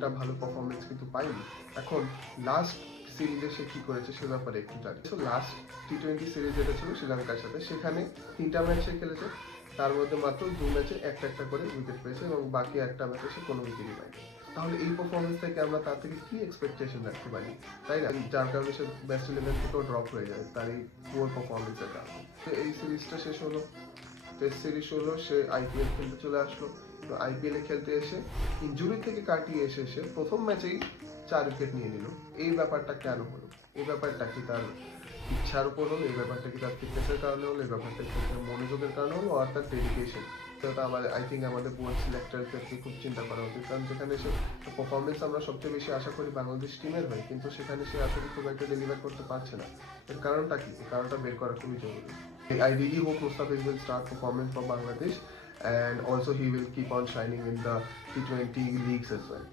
একটা ভালো পারফরমেন্স কিন্তু পায়নি। এখন লাস্ট সিরিজে সে কি করেছে সে ব্যাপারে একটু জানি। সো লাস্ট টি-20 সিরিজ যেটা ছিল শ্রীলঙ্কার সাথে, সেখানে 3টা ম্যাচ সে খেলেছে, তার মধ্যে মাত্র 2 ম্যাচে একটা করে উইকেট পেয়েছে এবং বাকি একটা ম্যাচে সে কোনো উইকেটই পায়নি। তাহলে এই পারফরমেন্স থেকে আমরা তার থেকে কি এক্সপেকটেশন রাখতে পারি, তাই না? যার কারণে সে বেস্ট 11 থেকেও ড্রপ হয়ে যায় তার এই পুয়ার পারফরমেন্সের কারণে। তো এই সিরিজটা শেষ হলো, টেস্ট সিরিজ হলো, সে আইপিএল খেলতে চলে আসলো। তো আইপিএল এ খেলতে এসে ইনজুরি থেকে কাটিয়ে এসে সে প্রথম ম্যাচেই 4 উইকেট নিয়ে নিল। এই ব্যাপারটা কেন হলো? এই ব্যাপারটা কি তার ইচ্ছার উপর হলো? এই ব্যাপারটা কি তার ফিটনেসের কারণে হলো? এই ব্যাপারটা কি তার মনোযোগের কারণে হলো? আর তার ডেডিকেশন? সেটা আমাদের আই থিঙ্ক আমাদের বোর্ড সিলেক্টরদেরকে খুব চিন্তা করা উচিত, কারণ যেখানে সে পারফরমেন্স আমরা সবচেয়ে বেশি আশা করি বাংলাদেশ টিমের হয়, কিন্তু সেখানে সে আসলে খুব একটা ডেলিভার করতে পারছে না। এর কারণটা কি? এই কারণটা বের করা খুবই জরুরি। I really hope Mustafiz will start performing for Bangladesh, and also he will keep on shining in the T20 leagues as well.